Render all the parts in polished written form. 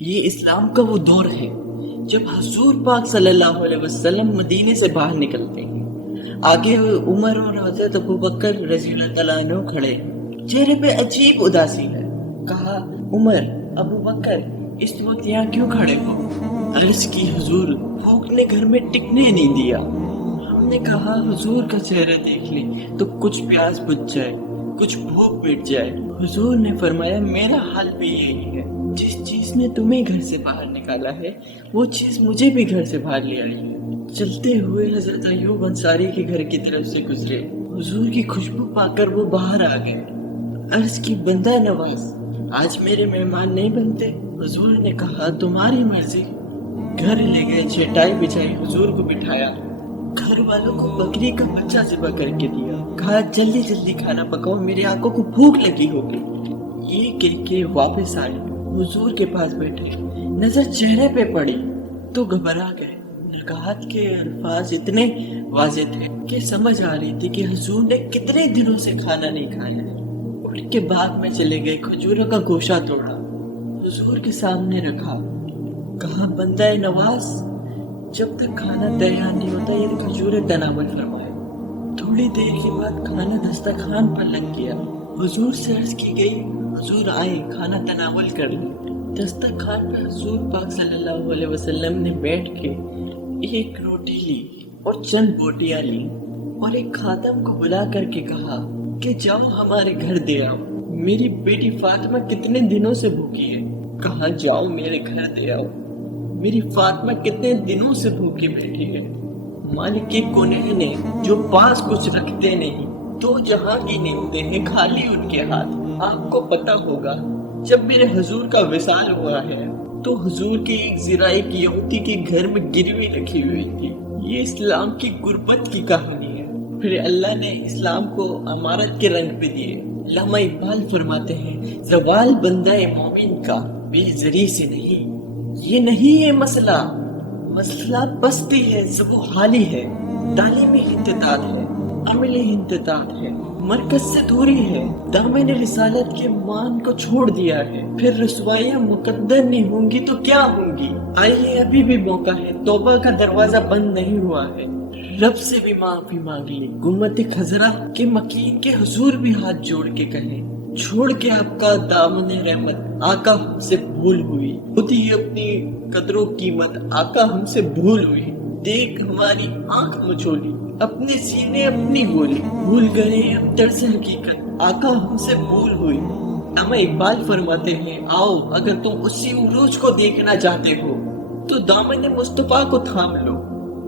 یہ اسلام کا وہ دور ہے جب حضور پاک صلی اللہ علیہ وسلم مدینے سے باہر نکلتے ہیں۔ آگے عمر اور حضرت ابوبکر رضی اللہ تعالیٰ عنہ کھڑے، چہرے پہ عجیب اداسی ہے۔ کہا، عمر، ابوبکر، اس وقت یہاں کیوں کھڑے ہو؟ عرض کی، حضور، بھوک نے گھر میں ٹکنے نہیں دیا۔ ہم نے کہا، حضور کا چہرہ دیکھ لیں تو کچھ پیاس بجھ جائے، کچھ بھوک مٹ جائے۔ حضور نے فرمایا، میرا حال بھی یہی ہے، جس چیز نے تمہیں گھر سے باہر نکالا ہے وہ چیز مجھے بھی گھر سے باہر لے آئی ہے۔ چلتے ہوئے حضرت ایوب انصاری کے گھر کی طرف سے گزرے، حضور کی خوشبو پا کر وہ باہر آ گئے۔ عرض کی، بندہ نواز، آج میرے مہمان نہیں بنتے؟ حضور نے کہا، تمہاری مرضی۔ گھر لے گئے، چٹائی بچھائی، حضور کو بٹھایا، گھر والوں کو بکری کا بچہ ذبح کر کے دیا، کہا، جلدی جلدی کھانا پکاؤ، میری آنکھوں کو بھوک لگی ہوگی۔ یہ کہہ کے واپس آئے، حضور کے پاس بیٹھے، نظر چہرے پہ پڑی تو گھبرا گئے۔ نگاہت کے الفاظ اتنے واضح تھے کہ سمجھ آ رہی تھی کہ حضور نے کتنے دنوں سے کھانا نہیں کھایا ہے۔ اٹھ کے باغ میں چلے گئے، کھجوروں کا گوشہ توڑا، حضور کے سامنے رکھا، کہا، بندہ نواز، جب تک کھانا تیار نہیں ہوتا یہ کھجوریں تناول فرمائے۔ تھوڑی دیر کے بعد کھانا دسترخوان پر لگ گیا۔ حضور سے عرض کی گئی، حضور آئے، کھانا تناول کر لیں۔ دسترخوان پر حضور پاک صلی اللہ علیہ وسلم نے بیٹھ کے ایک روٹی لی اور چند بوٹیاں لی اور ایک خادم کو بلا کر کے کہا کہ جاؤ ہمارے گھر دے آؤ، میری بیٹی فاطمہ کتنے دنوں سے بھوکی ہے۔ کہا، جاؤ میرے گھر دے آؤ، میری فاطمہ کتنے دنوں سے بھوکی بیٹھی ہے۔ مالک کنہ نے، جو پاس کچھ رکھتے نہیں، تو جہاں کی نعمتیں ہیں خالی ان کے ہاتھ۔ آپ کو پتہ ہوگا جب میرے حضور کا وصال ہوا ہے تو حضور کی ایک زرہ ایک یہودی کے گھر میں گروی رکھی ہوئی تھی۔ یہ اسلام کی غربت کی کہانی ہے، پھر اللہ نے اسلام کو امارت کے رنگ پہ دیے۔ علامہ اقبال فرماتے ہیں، زوال بندہ مومن کا بے زری سے نہیں، یہ نہیں ہے مسئلہ، مسئلہ پستی ہے، سبو حالی ہے، تعلیمی انتداد ہے، عملی انتداد ہے، مرکز سے دوری ہے، دامن رسالت کے مان کو چھوڑ دیا ہے۔ پھر رسوائیاں مقدر نہیں ہوں گی تو کیا ہوں گی؟ آئیے، ابھی بھی موقع ہے، توبہ کا دروازہ بند نہیں ہوا ہے، رب سے بھی معافی مانگ لی۔ گمت خزرہ کے مکین کے حضور بھی ہاتھ جوڑ کے کہیں، چھوڑ کے آپ کا دامن رحمت، آقا ہم سے بھول ہوئی، خود ہی اپنی قدر و قیمت، آقا ہم سے بھول ہوئی، دیکھ ہماری آنکھ مچولی، اپنے سینے اپنی گولی، بھول گئے ہم طرز حقیقت، آقا ہم سے بھول ہوئی۔ علامہ اقبال فرماتے ہیں، آؤ اگر تم اسی عروج کو دیکھنا چاہتے ہو تو دامن مصطفیٰ کو تھام لو۔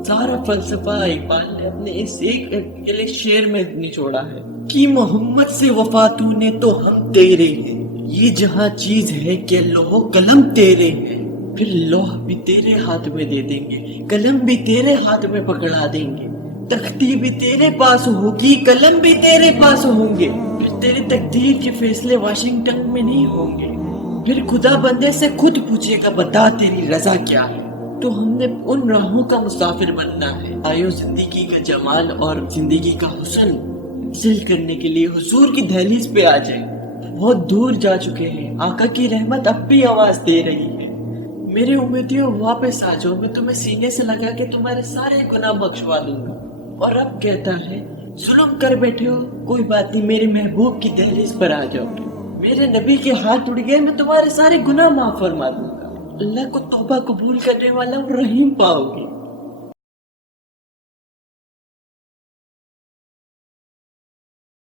سارا فلسفہ اقبال نے اپنے اس ایک اکیلے شعر میں نچوڑا ہے کہ محمد سے وفا تو نے تو ہم تیرے ہیں، یہ جہاں چیز ہے کہ لوح قلم تیرے ہیں، پھر لوح بھی تیرے ہاتھ میں دے دیں گے، قلم بھی تیرے ہاتھ میں پکڑا دیں گے، تختی بھی تیرے پاس ہوگی، قلم بھی تیرے پاس ہوں گے، پھر تیری تقدیر کے فیصلے واشنگٹن میں نہیں ہوں گے، پھر خدا بندے سے خود پوچھے گا، بتا تیری رضا کیا ہے۔ تو ہم نے ان راہوں کا مسافر بننا ہے، آئیو زندگی کا جمال اور زندگی کا حسن حاصل کرنے کے لیے حضور کی دہلیز پہ آ جائیں۔ بہت دور جا چکے ہیں، آقا کی رحمت اب بھی آواز دے رہی ہے، میرے امیدیوں واپس آ جاؤ، میں تمہیں سینے سے لگا کے تمہارے سارے گناہ بخشوا دوں گا۔ اور اب کہتا ہے، ظلم کر بیٹھے ہو، کوئی بات نہیں، میرے محبوب کی دہلیز پر آ جاؤ، میرے نبی کے ہاتھ اڑ گئے، میں تمہارے سارے گناہ معاف فرما دوں گا۔ اللہ کو توبہ قبول کرنے والا اور رحیم پاؤ گے۔